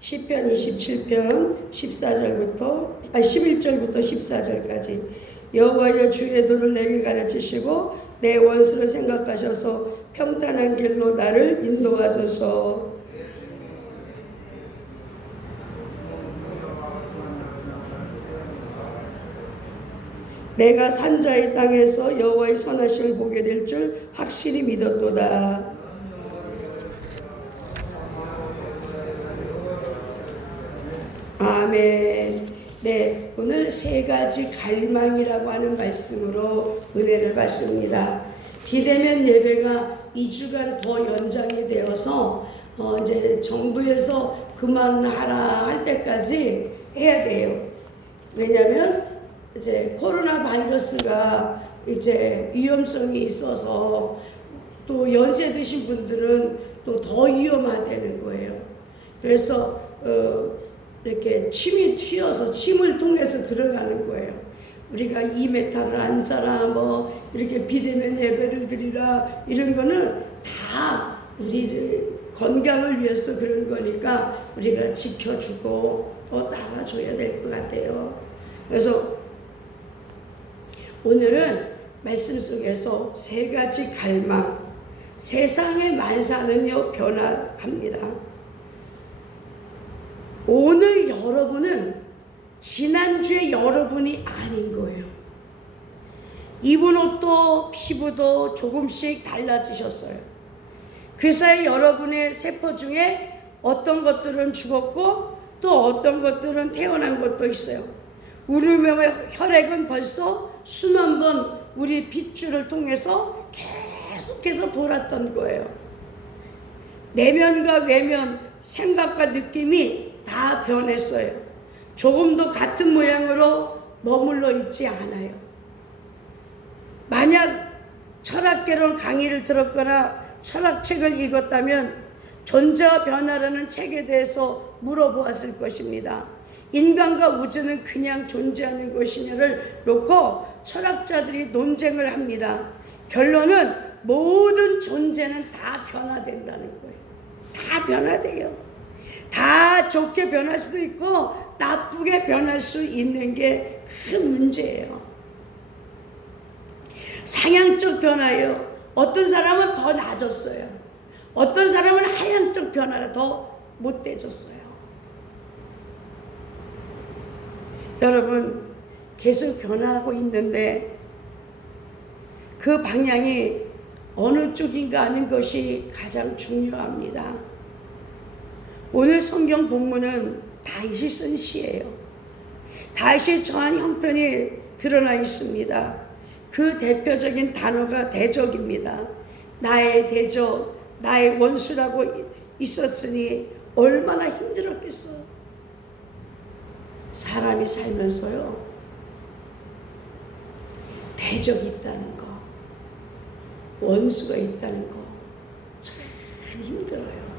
시편 27편 11절부터 14절까지. 여호와여 주의 도를 내게 가르치시고 내 원수를 생각하셔서 평탄한 길로 나를 인도하소서. 내가 산자의 땅에서 여호와의 선하심을 보게 될 줄 확실히 믿었도다. 아멘. 네, 오늘 세 가지 갈망이라고 하는 말씀으로 은혜를 받습니다. 비대면 예배가 2주간 더 연장이 되어서 이제 정부에서 그만하라 할 때까지 해야 돼요. 왜냐하면 이제 코로나 바이러스가 이제 위험성이 있어서 또 연세 드신 분들은 또 더 위험하다는 거예요. 그래서 이렇게 침이 튀어서 침을 통해서 들어가는 거예요. 우리가 2m를 앉아라 뭐 이렇게 비대면 예배를 드리라 이런 거는 다 우리 건강을 위해서 그런 거니까 우리가 지켜주고 또 따라줘야 될 것 같아요. 그래서 오늘은 말씀 속에서 세 가지 갈망, 세상의 만사는요 변화합니다. 오늘 여러분은 지난주에 여러분이 아닌 거예요. 입은 옷도 피부도 조금씩 달라지셨어요. 그 사이 여러분의 세포 중에 어떤 것들은 죽었고 또 어떤 것들은 태어난 것도 있어요. 우리 몸의 혈액은 벌써 수만 번 우리 핏줄을 통해서 계속해서 돌았던 거예요. 내면과 외면, 생각과 느낌이 다 변했어요. 조금도 같은 모양으로 머물러 있지 않아요. 만약 철학계론 강의를 들었거나 철학책을 읽었다면 존재와 변화라는 책에 대해서 물어보았을 것입니다. 인간과 우주는 그냥 존재하는 것이냐를 놓고 철학자들이 논쟁을 합니다. 결론은 모든 존재는 다 변화된다는 거예요. 다 변화돼요. 다 좋게 변할 수도 있고 나쁘게 변할 수 있는 게 큰 문제예요. 상향적 변화예요. 어떤 사람은 더 나아졌어요. 어떤 사람은 하향적 변화가 더 못돼졌어요. 여러분 계속 변화하고 있는데 그 방향이 어느 쪽인가 하는 것이 가장 중요합니다. 오늘 성경 본문은 다윗이 쓴 시예요. 다윗이 처한 형편이 드러나 있습니다. 그 대표적인 단어가 대적입니다. 나의 대적, 나의 원수라고 있었으니 얼마나 힘들었겠어. 사람이 살면서요 대적이 있다는 거, 원수가 있다는 거 참 힘들어요.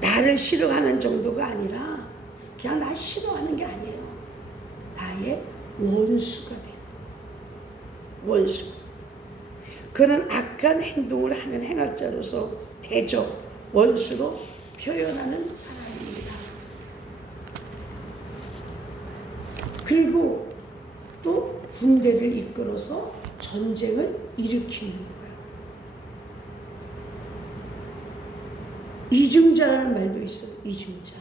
나를 싫어하는 정도가 아니라 그냥 나 싫어하는 게 아니에요. 나의 원수가 되는 원수. 그는 악한 행동을 하는 행악자로서 대적, 원수로 표현하는 사람입니다. 그리고 또 군대를 이끌어서 전쟁을 일으키는 거예요. 이중자라는 말도 있어요. 이중자.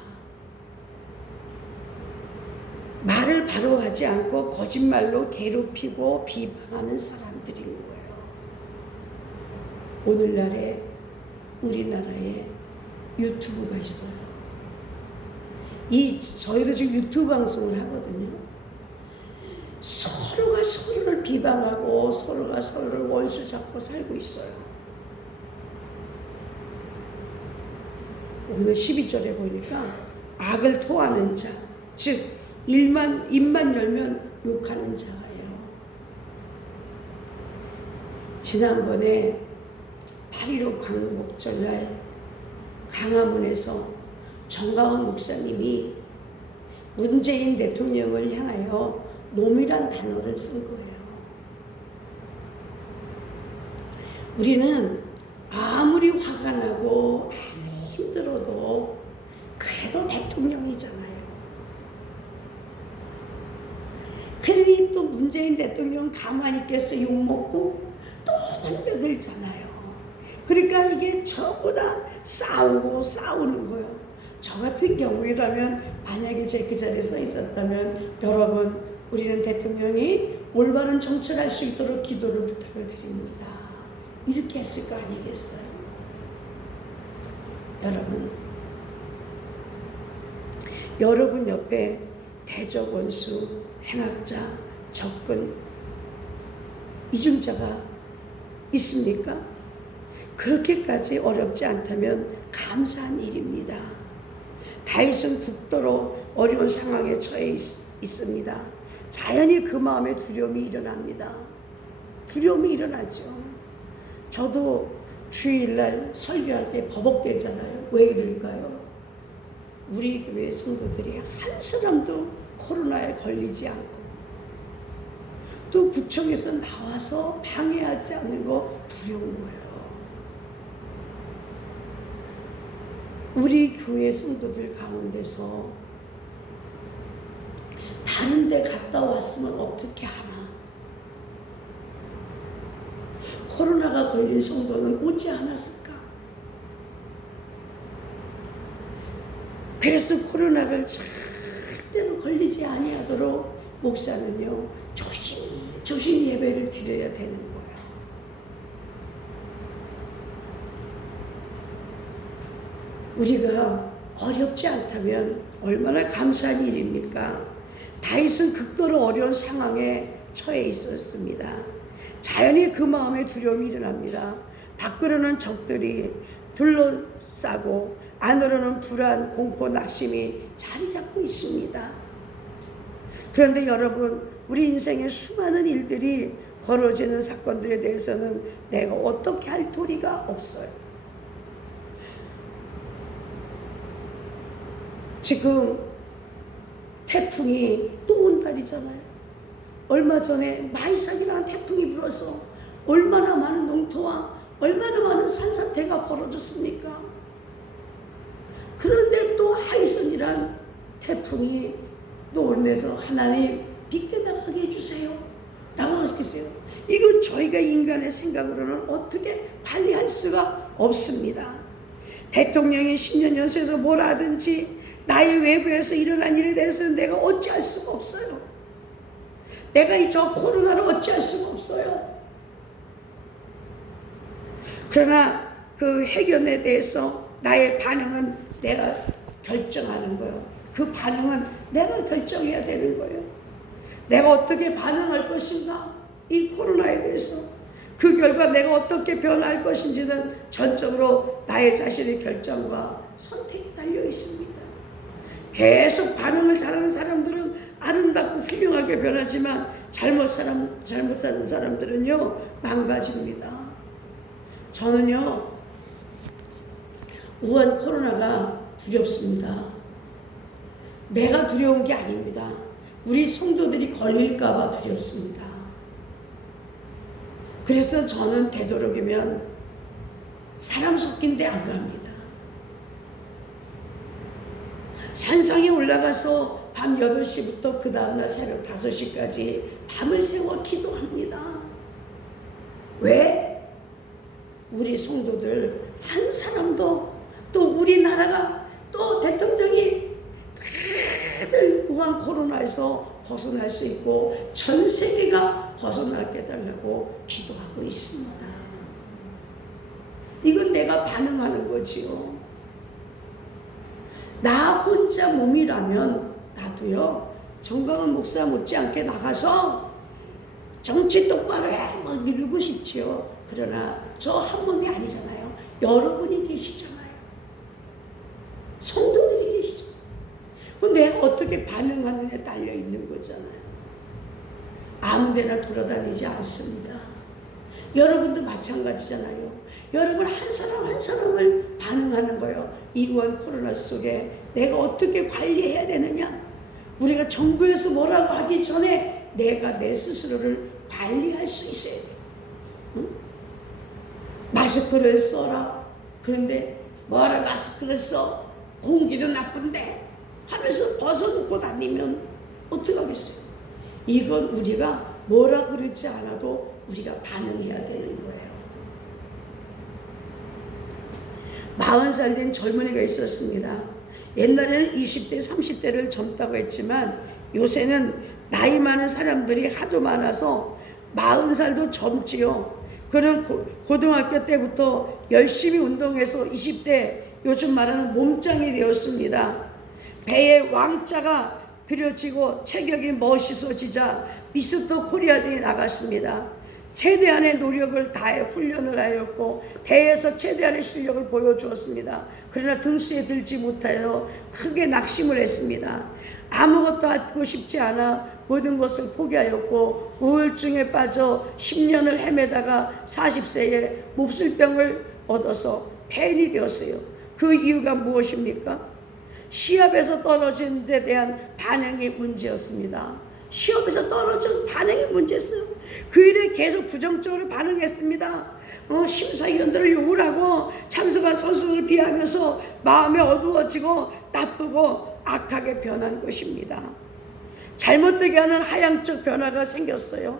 말을 바로 하지 않고 거짓말로 괴롭히고 비방하는 사람들인 거예요. 오늘날에 우리나라에 유튜브가 있어요. 저희도 지금 유튜브 방송을 하거든요. 서로가 서로를 비방하고 서로가 서로를 원수 잡고 살고 있어요. 오늘 12절에 보니까 악을 토하는 자, 즉 입만 열면 욕하는 자예요. 지난번에 8.15 광복절날 강화문에서 정광훈 목사님이 문재인 대통령을 향하여 놈이란 단어를 쓴 거예요. 우리는 아무리 화가 나고 아무리 문재인 대통령 가만히 있겠어? 욕먹고 또 덤벼들잖아요. 그러니까 이게 전부 다 싸우는 거예요. 저 같은 경우라면 만약에 제가 그 자리에 서 있었다면 여러분, 우리는 대통령이 올바른 정책할 수 있도록 기도를 부탁을 드립니다. 이렇게 했을 거 아니겠어요? 여러분 옆에 대적 원수, 행악자, 적군, 이중자가 있습니까? 그렇게까지 어렵지 않다면 감사한 일입니다. 다윗은 극도로 어려운 상황에 처해 있습니다. 자연히 그 마음에 두려움이 일어납니다. 두려움이 일어나죠. 저도 주일날 설교할 때 버벅대잖아요. 왜 이럴까요? 우리 교회 성도들이 한 사람도 코로나에 걸리지 않고 또 구청에서 나와서 방해하지 않는 거 두려운 거예요. 우리 교회 성도들 가운데서 다른 데 갔다 왔으면 어떻게 하나? 코로나가 걸린 성도는 오지 않았을까? 그래서 코로나를 절대로 걸리지 아니하도록 목사는요, 조심 예배를 드려야 되는 거예요. 우리가 어렵지 않다면 얼마나 감사한 일입니까? 다윗은 극도로 어려운 상황에 처해 있었습니다. 자연히 그 마음에 두려움이 일어납니다. 밖으로는 적들이 둘러싸고 안으로는 불안, 공포, 낙심이 자리 잡고 있습니다. 그런데 여러분, 우리 인생에 수많은 일들이 벌어지는 사건들에 대해서는 내가 어떻게 할 도리가 없어요. 지금 태풍이 또 온달이잖아요. 얼마 전에 마이삭이라는 태풍이 불어서 얼마나 많은 농토와 얼마나 많은 산사태가 벌어졌습니까? 그런데 또 하이선이란 태풍이 또 올면서 하나님 빗겨나가게 해주세요 라고 하셨겠어요. 이건 저희가 인간의 생각으로는 어떻게 관리할 수가 없습니다. 대통령이 10년 연수에서 뭘 하든지 나의 외부에서 일어난 일에 대해서는 내가 어찌할 수가 없어요. 내가 이 저 코로나를 어찌할 수가 없어요. 그러나 그 해결에 대해서 나의 반응은 내가 결정하는 거예요. 그 반응은 내가 결정해야 되는 거예요. 내가 어떻게 반응할 것인가? 이 코로나에 대해서 그 결과 내가 어떻게 변할 것인지는 전적으로 나의 자신의 결정과 선택이 달려 있습니다. 계속 반응을 잘하는 사람들은 아름답고 훌륭하게 변하지만 잘못 사는 사람들은요, 망가집니다. 저는요, 우한 코로나가 두렵습니다. 내가 두려운 게 아닙니다. 우리 성도들이 걸릴까봐 두렵습니다. 그래서 저는 되도록이면 사람 섞인 데 안 갑니다. 산상에 올라가서 밤 8시부터 그 다음날 새벽 5시까지 밤을 새워 기도합니다. 왜? 우리 성도들 한 사람도, 또 우리나라가, 또 대통령이 다들 우한 코로나에서 벗어날 수 있고 전 세계가 벗어나게 해달라고 기도하고 있습니다. 이건 내가 반응하는 거지요. 나 혼자 몸이라면 나도요, 정강은 목사 못지않게 나가서 정치 똑바로 해 막 이러고 싶지요. 그러나 저 한 몸이 아니잖아요. 여러분이 계시잖아요. 성도들이 계시죠. 그럼 내가 어떻게 반응하느냐에 달려 있는 거잖아요. 아무데나 돌아다니지 않습니다. 여러분도 마찬가지잖아요. 여러분 한 사람 한 사람을 반응하는 거예요. 이 우한 코로나 속에 내가 어떻게 관리해야 되느냐. 우리가 정부에서 뭐라고 하기 전에 내가 내 스스로를 관리할 수 있어야 돼요. 응? 마스크를 써라. 그런데 뭐하러 마스크를 써? 공기도 나쁜데 하면서 벗어놓고 다니면 어떡하겠어요? 이건 우리가 뭐라 그러지 않아도 우리가 반응해야 되는 거예요. 40살 된 젊은이가 있었습니다. 옛날에는 20대, 30대를 젊다고 했지만 요새는 나이 많은 사람들이 하도 많아서 40살도 젊지요. 그는 고등학교 때부터 열심히 운동해서 20대 요즘 말하는 몸짱이 되었습니다. 배에 왕자가 그려지고 체격이 멋있어지자 미스터 코리아대에 나갔습니다. 최대한의 노력을 다해 훈련을 하였고 대회에서 최대한의 실력을 보여주었습니다. 그러나 등수에 들지 못하여 크게 낙심을 했습니다. 아무것도 하고 싶지 않아 모든 것을 포기하였고 우울증에 빠져 10년을 헤매다가 40세에 몹쓸병을 얻어서 폐인이 되었어요. 그 이유가 무엇입니까? 시합에서 떨어진 데 대한 반응이 문제였습니다. 시험에서 떨어진 반응이 문제였어요. 그 일에 계속 부정적으로 반응했습니다. 심사위원들을 욕을 하고 참석한 선수들을 비하면서 마음이 어두워지고 나쁘고 악하게 변한 것입니다. 잘못되게 하는 하향적 변화가 생겼어요.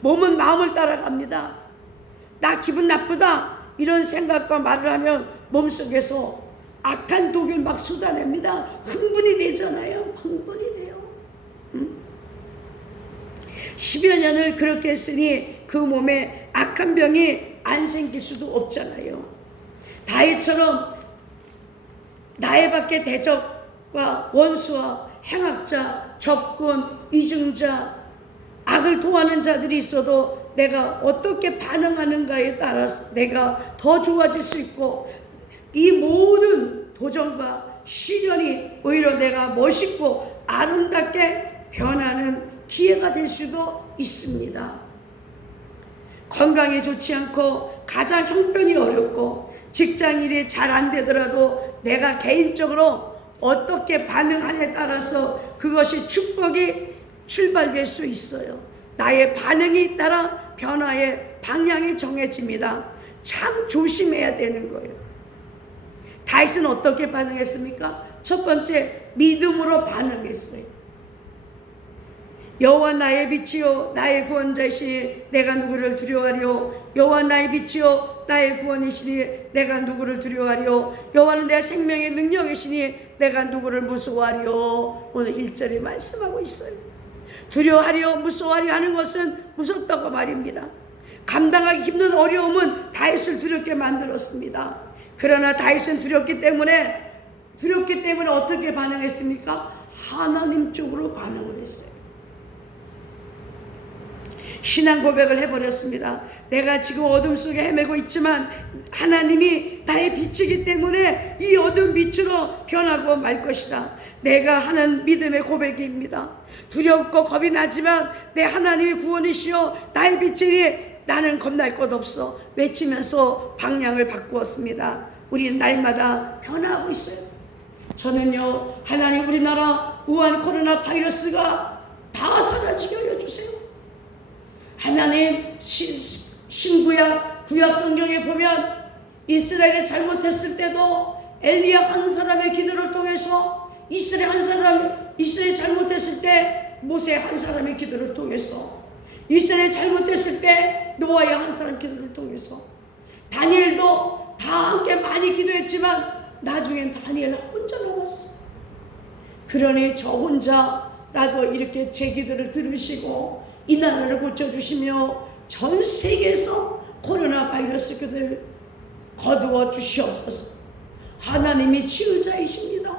몸은 마음을 따라갑니다. 나 기분 나쁘다 이런 생각과 말을 하면 몸속에서 악한 독을 막 쏟아냅니다. 흥분이 되잖아요. 흥분이 돼요. 10여 년을 그렇게 했으니 그 몸에 악한 병이 안 생길 수도 없잖아요. 다윗처럼 나의 밖에 대적과 원수와 행악자, 적군, 이중자, 악을 도하는 자들이 있어도 내가 어떻게 반응하는가에 따라서 내가 더 좋아질 수 있고 이 모든 도전과 시련이 오히려 내가 멋있고 아름답게 변하는 기회가 될 수도 있습니다. 건강에 좋지 않고 가장 형편이 어렵고 직장일이 잘 안 되더라도 내가 개인적으로 어떻게 반응하냐에 따라서 그것이 축복이 출발될 수 있어요. 나의 반응에 따라 변화의 방향이 정해집니다. 참 조심해야 되는 거예요. 다윗은 어떻게 반응했습니까? 첫 번째, 믿음으로 반응했어요. 여호와 나의 빛이요 나의 구원자이시니 내가 누구를 두려워하리요. 여호와 나의 빛이요 나의 구원이시니 내가 누구를 두려워하리요. 여호와는 내 생명의 능력이시니 내가 누구를 무서워하리요. 오늘 1절에 말씀하고 있어요. 두려워하리요 무서워하리요 하는 것은 무섭다고 말입니다. 감당하기 힘든 어려움은 다윗을 두렵게 만들었습니다. 그러나 다윗은 두렵기 때문에 어떻게 반응했습니까? 하나님 쪽으로 반응을 했어요. 신앙 고백을 해버렸습니다. 내가 지금 어둠 속에 헤매고 있지만 하나님이 나의 빛이기 때문에 이 어둠 빛으로 변하고 말 것이다. 내가 하는 믿음의 고백입니다. 두렵고 겁이 나지만 내 하나님이 구원이시여 나의 빛이니 나는 겁날 것 없어 외치면서 방향을 바꾸었습니다. 우리는 날마다 변화하고 있어요. 저는요, 하나님 우리나라 우한 코로나 바이러스가 다 사라지게 알려주세요. 하나님 신구약 구약 성경에 보면 이스라엘이 잘못했을 때도 엘리야 한 사람의 기도를 통해서 이스라엘 잘못했을 때 모세 한 사람의 기도를 통해서 이스라엘 잘못했을 때 노아의 한 사람 기도를 통해서 다니엘도 다 함께 많이 기도했지만 나중엔 다니엘 혼자 남았어. 그러니 저 혼자라도 이렇게 제 기도를 들으시고 이 나라를 고쳐주시며 전 세계에서 코로나 바이러스를 거두어 주시옵소서. 하나님이 치유자이십니다.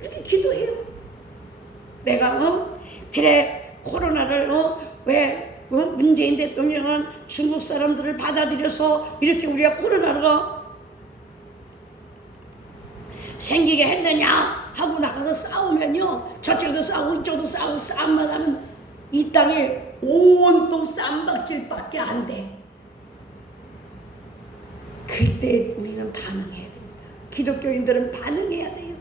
이렇게 기도해요. 내가 그래 코로나를 왜 문재인 대통령은 중국 사람들을 받아들여서 이렇게 우리가 코로나가 생기게 했느냐 하고 나가서 싸우면요, 저쪽도 싸우고 이쪽도 싸우고 싸움만 하면 이 땅에 온통 쌈박질밖에 안 돼. 그때 우리는 반응해야 됩니다. 기독교인들은 반응해야 돼요.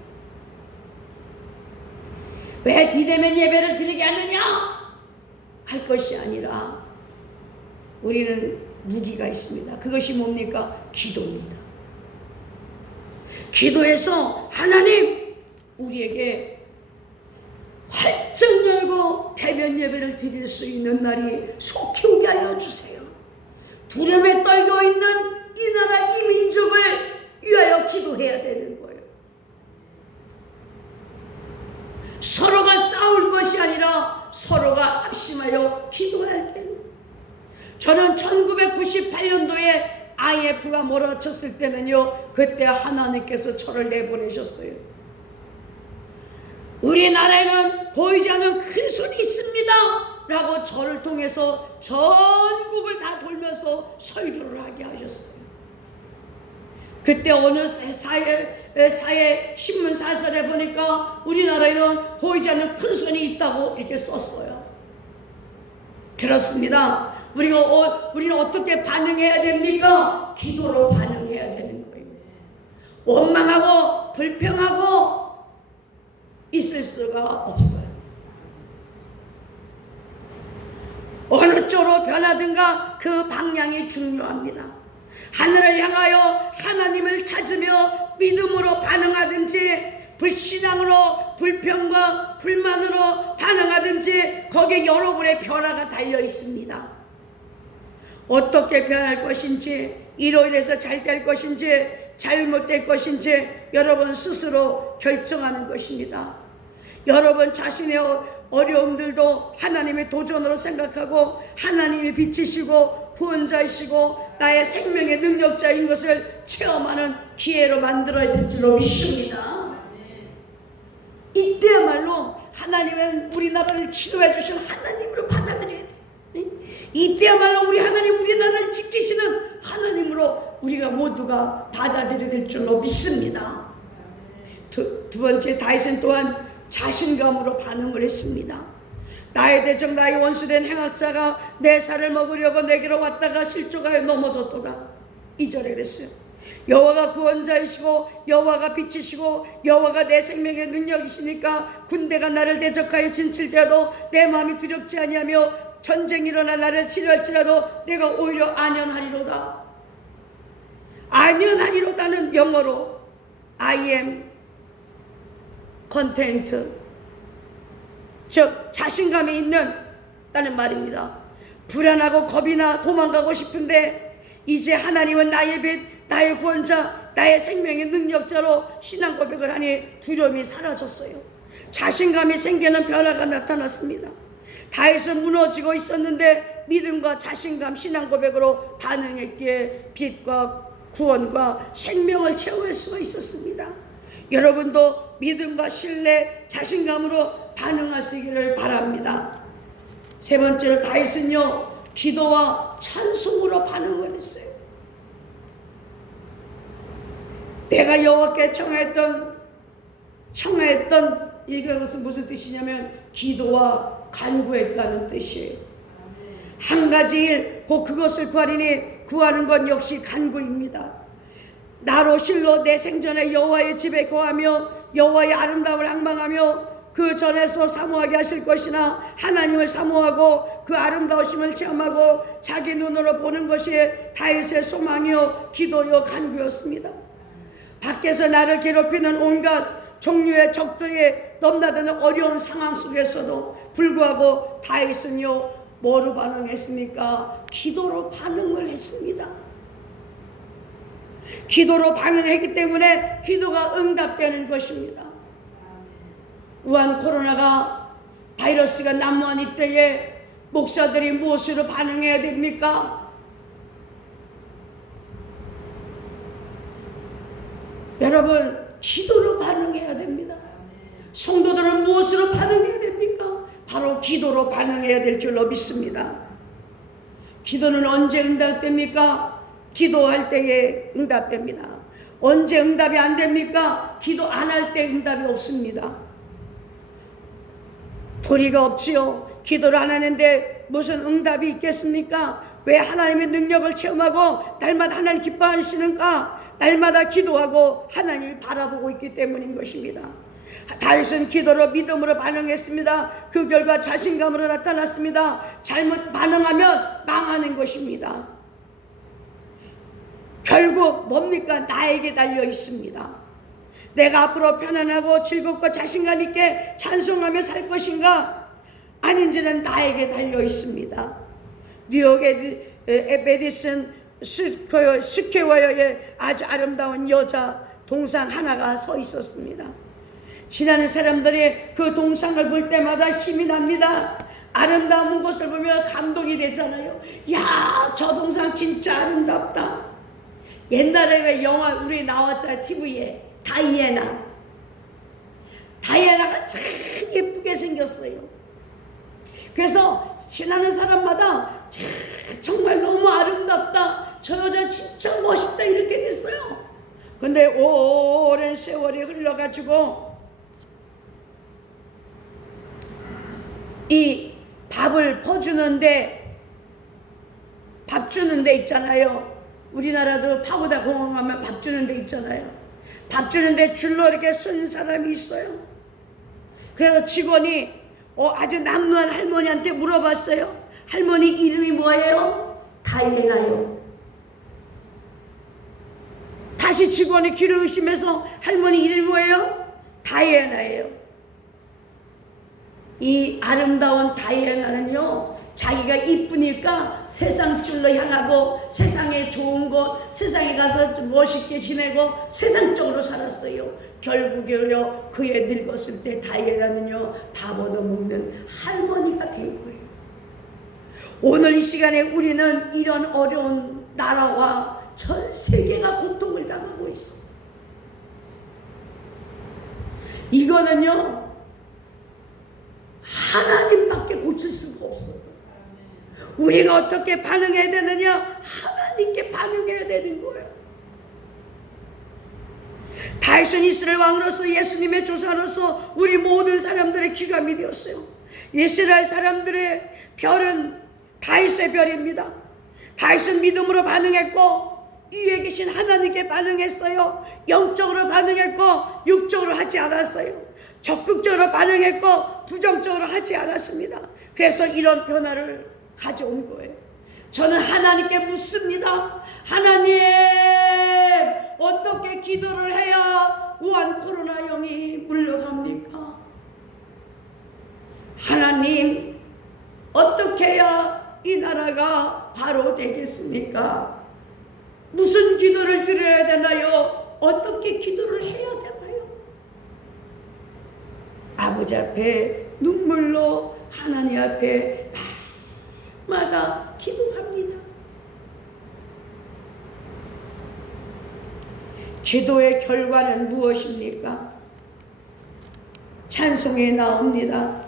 왜 비대면 예배를 드리게 하느냐 할 것이 아니라 우리는 무기가 있습니다. 그것이 뭡니까? 기도입니다. 기도해서 하나님 우리에게 활짝 열고 대면 예배를 드릴 수 있는 날이 속히 오게 하여 주세요. 두려움에 떨고 있는 이 나라 이 민족을 위하여 기도해야 되는 거예요. 서로가 싸울 것이 아니라 서로가 합심하여 기도할 때는, 저는 1998년도에 IMF가 몰아쳤을 때는요, 그때 하나님께서 저를 내보내셨어요. 우리나라에는 보이지 않는 큰 손이 있습니다 라고 저를 통해서 전국을 다 돌면서 설교를 하게 하셨어요. 그때 어느 사회 신문 사설에 보니까 우리나라에는 보이지 않는 큰 손이 있다고 이렇게 썼어요. 그렇습니다. 우리는 어떻게 반응해야 됩니까? 기도로 반응해야 되는 거예요. 원망하고 불평하고 있을 수가 없어요. 어느 쪽으로 변하든가 그 방향이 중요합니다. 하늘을 향하여 하나님을 찾으며 믿음으로 반응하든지, 불신앙으로 불평과 불만으로 반응하든지, 거기에 여러분의 변화가 달려 있습니다. 어떻게 변할 것인지, 이로 인해서 잘 될 것인지 잘못될 것인지 여러분 스스로 결정하는 것입니다. 여러분 자신의 어려움들도 하나님의 도전으로 생각하고 하나님이 빛이시고 구원자이시고 나의 생명의 능력자인 것을 체험하는 기회로 만들어야 될 줄로 믿습니다. 이때야말로 하나님은 우리나라를 치료해 주신 하나님으로 받아들여야 돼. 이때야말로 우리 하나님 우리나라를 지키시는 하나님으로 우리가 모두가 받아들여야 될 줄로 믿습니다. 두 번째, 다윗은 또한 자신감으로 반응을 했습니다. 나의 대적 나의 원수된 행악자가 내 살을 먹으려고 내게로 왔다가 실족하여 넘어졌도다. 2절에 그랬어요. 여호와가 구원자이시고 여호와가 빛이시고 여호와가 내 생명의 능력이시니까 군대가 나를 대적하여 진칠지라도 내 마음이 두렵지 아니하며 전쟁이 일어나 나를 치료할지라도 내가 오히려 안연하리로다. 안연하리로다는 영어로 I am content, 즉 자신감이 있는 다는 말입니다. 불안하고 겁이 나 도망가고 싶은데 이제 하나님은 나의 빛, 나의 구원자, 나의 생명의 능력자로 신앙 고백을 하니 두려움이 사라졌어요. 자신감이 생기는 변화가 나타났습니다. 다윗은 무너지고 있었는데 믿음과 자신감, 신앙 고백으로 반응했기에 빛과 구원과 생명을 채워갈 수가 있었습니다. 여러분도 믿음과 신뢰, 자신감으로 반응하시기를 바랍니다. 세 번째로 다윗은요, 기도와 찬송으로 반응을 했어요. 내가 여호와께 청하였던 이것은 무슨 뜻이냐면 기도와 간구했다는 뜻이에요. 한 가지 일, 곧 그것을 구하리니 구하는 건 역시 간구입니다. 나로 실로 내 생전에 여호와의 집에 거하며 여호와의 아름다움을 앙망하며 그 전에서 사모하게 하실 것이나 하나님을 사모하고 그 아름다우심을 체험하고 자기 눈으로 보는 것이 다윗의 소망이요 기도요 간구였습니다. 밖에서 나를 괴롭히는 온갖 종류의 적들이 넘나드는 어려운 상황 속에서도 불구하고 다윗은요 뭐로 반응했습니까? 기도로 반응을 했습니다. 기도로 반응했기 때문에 기도가 응답되는 것입니다. 우한 코로나가 바이러스가 난무한 이때에 목사들이 무엇으로 반응해야 됩니까? 여러분, 기도로 반응해야 됩니다. 성도들은 무엇으로 반응해야 됩니까? 바로 기도로 반응해야 될 줄로 믿습니다. 기도는 언제 응답됩니까? 기도할 때에 응답됩니다. 언제 응답이 안 됩니까? 기도 안 할 때 응답이 없습니다. 도리가 없지요. 기도를 안 하는데 무슨 응답이 있겠습니까? 왜 하나님의 능력을 체험하고 날마다 하나님 기뻐하시는가? 날마다 기도하고 하나님을 바라보고 있기 때문인 것입니다. 다윗은 기도로 믿음으로 반응했습니다. 그 결과 자신감으로 나타났습니다. 잘못 반응하면 망하는 것입니다. 결국 뭡니까? 나에게 달려 있습니다. 내가 앞으로 편안하고 즐겁고 자신감 있게 찬송하며 살 것인가? 아닌지는 나에게 달려 있습니다. 뉴욕의 메디슨 스퀘어에 아주 아름다운 여자 동상 하나가 서 있었습니다. 지나는 사람들이 그 동상을 볼 때마다 힘이 납니다. 아름다운 것을 보면 감동이 되잖아요. 야, 저 동상 진짜 아름답다. 옛날에 왜 영화 우리 나왔잖아요. TV에 다이애나가 참 예쁘게 생겼어요. 그래서 지나는 사람마다 정말 너무 아름답다, 저 여자 진짜 멋있다, 이렇게 됐어요. 근데 오랜 세월이 흘러가지고 이 밥을 퍼주는데, 밥 주는 데 있잖아요. 우리나라도 파고다 공원 가면 밥 주는 데 있잖아요. 밥 주는데 줄로 이렇게 쓴 사람이 있어요. 그래서 직원이 아주 남루한 할머니한테 물어봤어요. 할머니 이름이 뭐예요? 다이애나요. 다시 직원이 귀를 의심해서 할머니 이름이 뭐예요? 다이애나예요. 이 아름다운 다이애나는요, 자기가 이쁘니까 세상 줄로 향하고 세상에 좋은 곳, 세상에 가서 멋있게 지내고 세상적으로 살았어요. 결국에요, 그의 늙었을 때 다이애나는요, 밥 얻어먹는 할머니가 된 거예요. 오늘 이 시간에 우리는 이런 어려운 나라와 전 세계가 고통을 당하고 있어. 이거는요, 하나님밖에 고칠 수가 없어요. 우리가 어떻게 반응해야 되느냐? 하나님께 반응해야 되는 거예요. 다윗은 이스라엘 왕으로서, 예수님의 조상으로서 우리 모든 사람들의 귀감이 되었어요. 이스라엘 사람들의 별은 다윗의 별입니다. 다윗은 믿음으로 반응했고 위에 계신 하나님께 반응했어요. 영적으로 반응했고 육적으로 하지 않았어요. 적극적으로 반응했고 부정적으로 하지 않았습니다. 그래서 이런 변화를 가져온 거예요. 저는 하나님께 묻습니다. 하나님, 어떻게 기도를 해야 우한 코로나0이 물러갑니까? 하나님, 어떻게 해야 이 나라가 바로 되겠습니까? 무슨 기도를 드려야 되나요? 어떻게 기도를 해야 되나요? 아버지 앞에 눈물로 하나님 앞에 마다 기도합니다. 기도의 결과는 무엇입니까? 찬송에 나옵니다.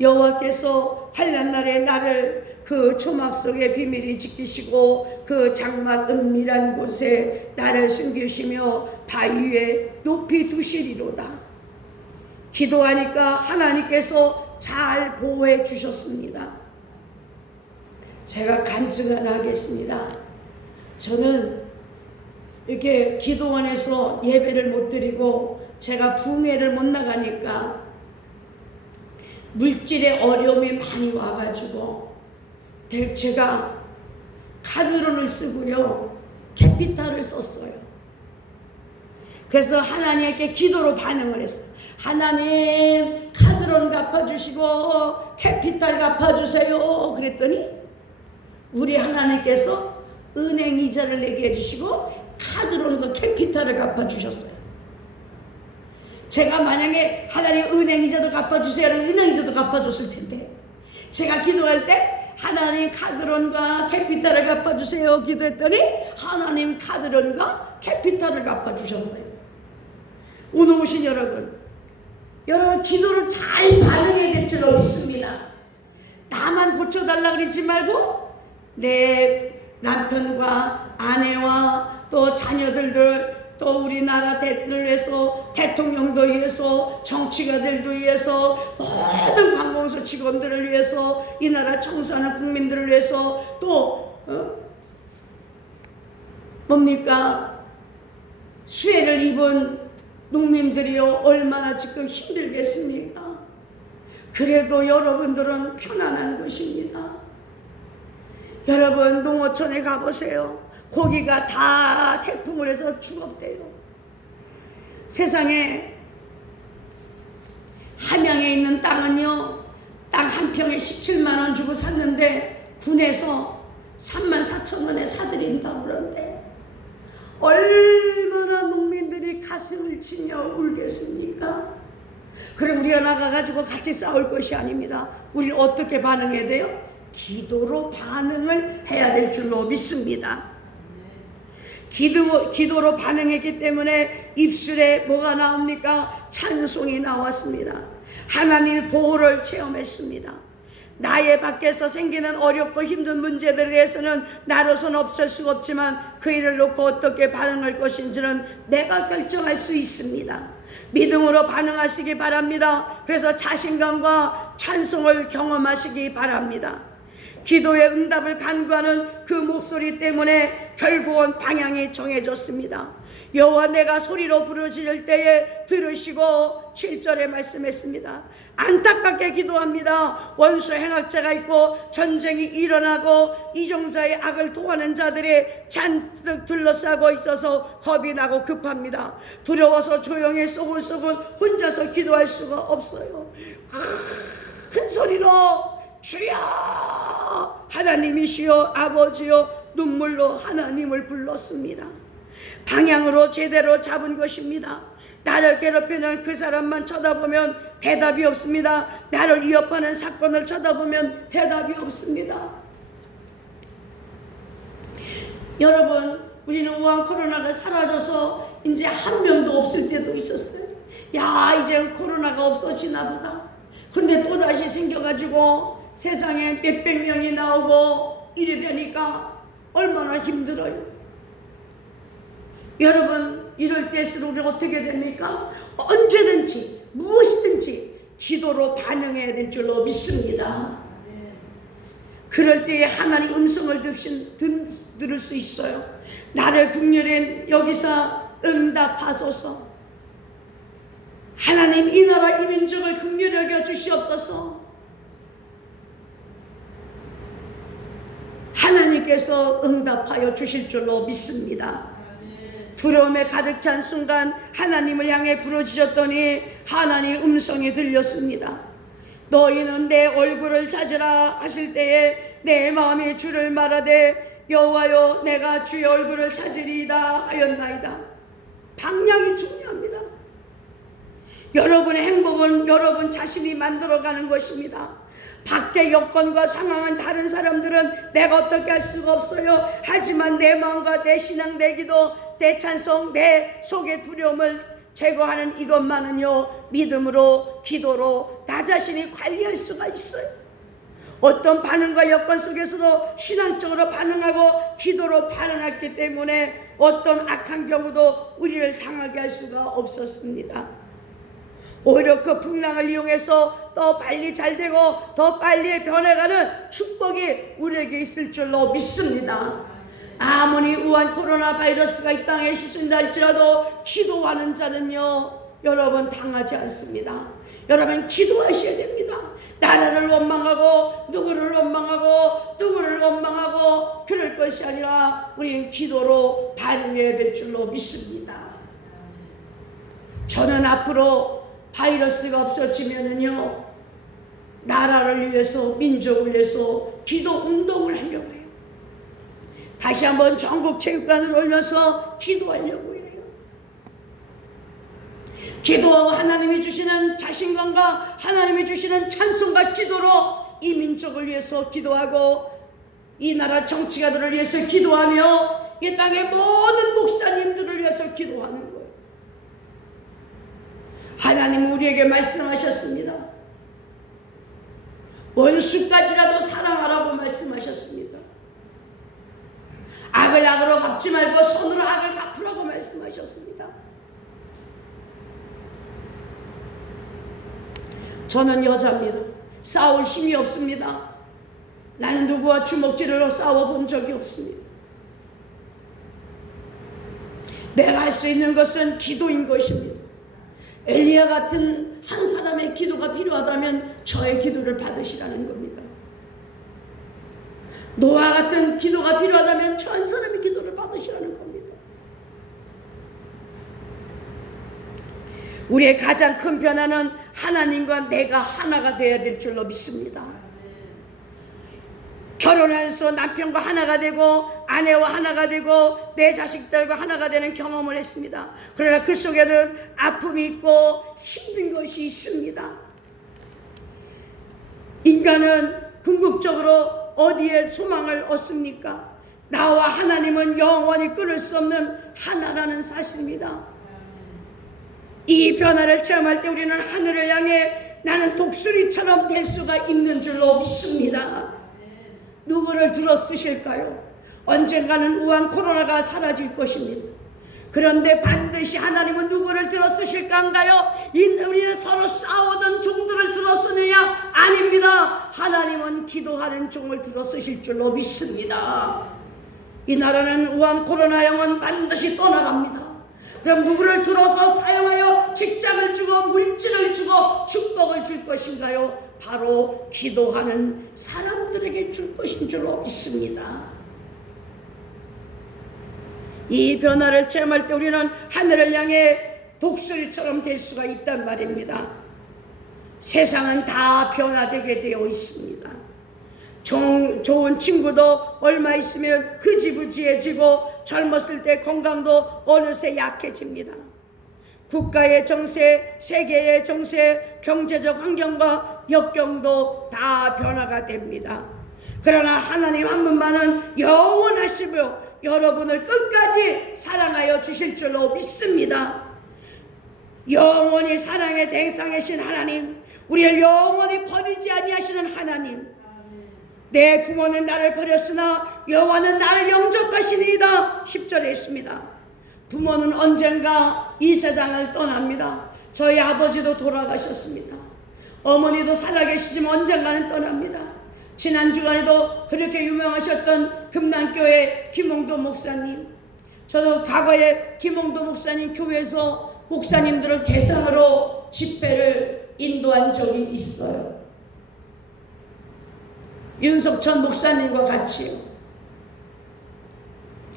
여호와께서 환난 날에 나를 그 초막 속에 비밀히 지키시고 그 장막 은밀한 곳에 나를 숨기시며 바위 위에 높이 두시리로다. 기도하니까 하나님께서 잘 보호해 주셨습니다. 제가 간증 하나 하겠습니다. 저는 이렇게 기도원에서 예배를 못 드리고 제가 부흥회를 못 나가니까 물질의 어려움이 많이 와가지고 제가 카드론을 쓰고요, 캐피탈을 썼어요. 그래서 하나님께 기도로 반응을 했어요. 하나님, 카드론 갚아주시고 캐피탈 갚아주세요. 그랬더니 우리 하나님께서 은행 이자를 내게 해주시고 카드론과 캐피탈을 갚아주셨어요. 제가 만약에 하나님 은행 이자도 갚아주세요, 은행 이자도 갚아줬을 텐데, 제가 기도할 때 하나님 카드론과 캐피탈을 갚아주세요 기도했더니 하나님 카드론과 캐피탈을 갚아주셨어요. 오늘 오신 여러분 기도를 잘 반응해야 될 줄로 믿습니다. 나만 고쳐달라 그러지 말고 내 남편과 아내와 또 자녀들을, 또 우리나라 대를 위해서, 대통령도 위해서, 정치가들도 위해서, 모든 관공서 직원들을 위해서, 이 나라 청소하는 국민들을 위해서, 또 뭡니까? 수해를 입은 농민들이요, 얼마나 지금 힘들겠습니까? 그래도 여러분들은 편안한 것입니다. 여러분 농어촌에 가보세요. 고기가 다 태풍을 해서 죽었대요. 세상에 함양에 있는 땅은요, 땅 한 평에 17만 원 주고 샀는데 군에서 34,000원에 사들인다고 그러는데 얼마나 농민들이 가슴을 치며 울겠습니까? 그래 우리가 나가가지고 같이 싸울 것이 아닙니다. 우리는 어떻게 반응해야 돼요? 기도로 반응을 해야 될 줄로 믿습니다. 기도로 반응했기 때문에 입술에 뭐가 나옵니까? 찬송이 나왔습니다. 하나님의 보호를 체험했습니다. 나의 밖에서 생기는 어렵고 힘든 문제들에 대해서는 나로서는 없을 수가 없지만 그 일을 놓고 어떻게 반응할 것인지는 내가 결정할 수 있습니다. 믿음으로 반응하시기 바랍니다. 그래서 자신감과 찬송을 경험하시기 바랍니다. 기도의 응답을 간구하는 그 목소리 때문에 결국은 방향이 정해졌습니다. 여호와 내가 소리로 부르짖을 때에 들으시고 7절에 말씀했습니다. 안타깝게 기도합니다. 원수 행악자가 있고 전쟁이 일어나고 이종자의 악을 도하는 자들이 잔뜩 둘러싸고 있어서 겁이 나고 급합니다. 두려워서 조용히 쏘글쏘글 혼자서 기도할 수가 없어요. 큰 소리로 주여 하나님이시여 아버지여 눈물로 하나님을 불렀습니다. 방향으로 제대로 잡은 것입니다. 나를 괴롭히는 그 사람만 쳐다보면 대답이 없습니다. 나를 위협하는 사건을 쳐다보면 대답이 없습니다. 여러분, 우리는 우한 코로나가 사라져서 이제 한 명도 없을 때도 있었어요. 야, 이제 코로나가 없어지나 보다. 그런데 또다시 생겨가지고 세상에 몇백 명이 나오고 이래 되니까 얼마나 힘들어요. 여러분, 이럴 때일수록 우리 어떻게 됩니까? 언제든지 무엇이든지 기도로 반응해야 될 줄로 믿습니다. 그럴 때에 하나님 음성을 들을 수 있어요. 나를 긍휼히 여기서 응답하소서. 하나님 이 나라 이 민족을 긍휼히 여겨 주시옵소서. 하나님께서 응답하여 주실 줄로 믿습니다. 두려움에 가득 찬 순간 하나님을 향해 부르짖었더니 하나님 음성이 들렸습니다. 너희는 내 얼굴을 찾으라 하실 때에 내 마음이 주를 말하되 여호와여 내가 주의 얼굴을 찾으리이다 하였나이다. 방향이 중요합니다. 여러분의 행복은 여러분 자신이 만들어가는 것입니다. 밖의 여건과 상황은 다른 사람들은 내가 어떻게 할 수가 없어요. 하지만 내 마음과 내 신앙, 내 기도, 내 찬송, 내 속의 두려움을 제거하는 이것만은요, 믿음으로 기도로 나 자신이 관리할 수가 있어요. 어떤 반응과 여건 속에서도 신앙적으로 반응하고 기도로 반응했기 때문에 어떤 악한 경우도 우리를 당하게 할 수가 없었습니다. 오히려 그 풍랑을 이용해서 더 빨리 잘되고 더 빨리 변해가는 축복이 우리에게 있을 줄로 믿습니다. 아무리 우한 코로나 바이러스가 이 땅에 시순다 할지라도 기도하는 자는요, 여러분 당하지 않습니다. 여러분 기도하셔야 됩니다. 나라를 원망하고 누구를 원망하고 그럴 것이 아니라 우리는 기도로 반응해야 될 줄로 믿습니다. 저는 앞으로 바이러스가 없어지면은요, 나라를 위해서 민족을 위해서 기도 운동을 하려고 해요. 다시 한번 전국 체육관을 올려서 기도하려고 해요. 기도하고 하나님이 주시는 자신감과 하나님이 주시는 찬송과 기도로 이 민족을 위해서 기도하고 이 나라 정치가들을 위해서 기도하며 이 땅의 모든 목사님들을 위해서 기도하는 거예요. 하나님은 우리에게 말씀하셨습니다. 원수까지라도 사랑하라고 말씀하셨습니다. 악을 악으로 갚지 말고 손으로 악을 갚으라고 말씀하셨습니다. 저는 여자입니다. 싸울 힘이 없습니다. 나는 누구와 주먹질로 싸워본 적이 없습니다. 내가 할 수 있는 것은 기도인 것입니다. 엘리야 같은 한 사람의 기도가 필요하다면 저의 기도를 받으시라는 겁니다. 노아 같은 기도가 필요하다면 저 한 사람의 기도를 받으시라는 겁니다. 우리의 가장 큰 변화는 하나님과 내가 하나가 되어야 될 줄로 믿습니다. 결혼해서 남편과 하나가 되고 아내와 하나가 되고 내 자식들과 하나가 되는 경험을 했습니다. 그러나 그 속에는 아픔이 있고 힘든 것이 있습니다. 인간은 궁극적으로 어디에 소망을 얻습니까? 나와 하나님은 영원히 끊을 수 없는 하나라는 사실입니다. 이 변화를 체험할 때 우리는 하늘을 향해 나는 독수리처럼 될 수가 있는 줄로 믿습니다. 누구를 들어 쓰실까요? 언젠가는 우한 코로나가 사라질 것입니다. 그런데 반드시 하나님은 누구를 들어 쓰실까요? 우리는 서로 싸우던 종들을 들어 쓰느냐? 아닙니다. 하나님은 기도하는 종을 들어 쓰실 줄로 믿습니다. 이 나라는 우한 코로나형은 반드시 떠나갑니다. 그럼 누구를 들어서 사용하여 직장을 주고 물질을 주고 축복을 줄 것인가요? 바로 기도하는 사람들에게 줄 것인 줄로 믿습니다. 이 변화를 체험할 때 우리는 하늘을 향해 독수리처럼 될 수가 있단 말입니다. 세상은 다 변화되게 되어 있습니다. 좋은 친구도 얼마 있으면 흐지부지해지고 젊었을 때 건강도 어느새 약해집니다. 국가의 정세, 세계의 정세, 경제적 환경과 역경도 다 변화가 됩니다. 그러나 하나님 한 분만은 영원하시며 여러분을 끝까지 사랑하여 주실 줄로 믿습니다. 영원히 사랑의 대상이신 하나님, 우리를 영원히 버리지 아니하시는 하나님, 내 부모는 나를 버렸으나 여호와는 나를 영접하시니이다 10절에 있습니다. 부모는 언젠가 이 세상을 떠납니다. 저희 아버지도 돌아가셨습니다. 어머니도 살아계시지만 언젠가는 떠납니다. 지난 주간에도 그렇게 유명하셨던 금난교회 김홍도 목사님, 저도 과거에 김홍도 목사님 교회에서 목사님들을 대상으로 집회를 인도한 적이 있어요. 윤석천 목사님과 같이요.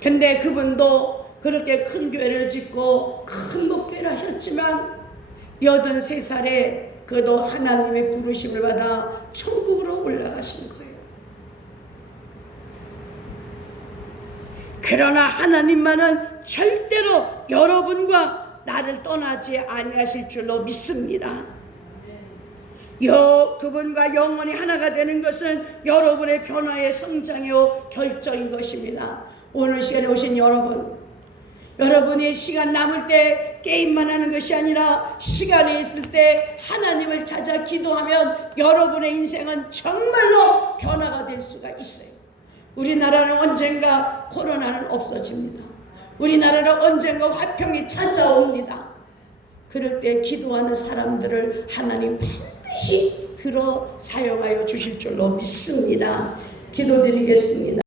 근데 그분도 그렇게 큰 교회를 짓고 큰 목회를 하셨지만 83살에 그도 하나님의 부르심을 받아 천국으로 올라가신 거예요. 그러나 하나님만은 절대로 여러분과 나를 떠나지 아니하실 줄로 믿습니다. 그분과 영원히 하나가 되는 것은 여러분의 변화의 성장이요 결정인 것입니다. 오늘 시간에 오신 여러분이 시간 남을 때 게임만 하는 것이 아니라 시간이 있을 때 하나님을 찾아 기도하면 여러분의 인생은 정말로 변화가 될 수가 있어요. 우리나라는 언젠가 코로나는 없어집니다. 우리나라는 언젠가 화평이 찾아옵니다. 그럴 때 기도하는 사람들을 하나님 반드시 들어 사용하여 주실 줄로 믿습니다. 기도드리겠습니다.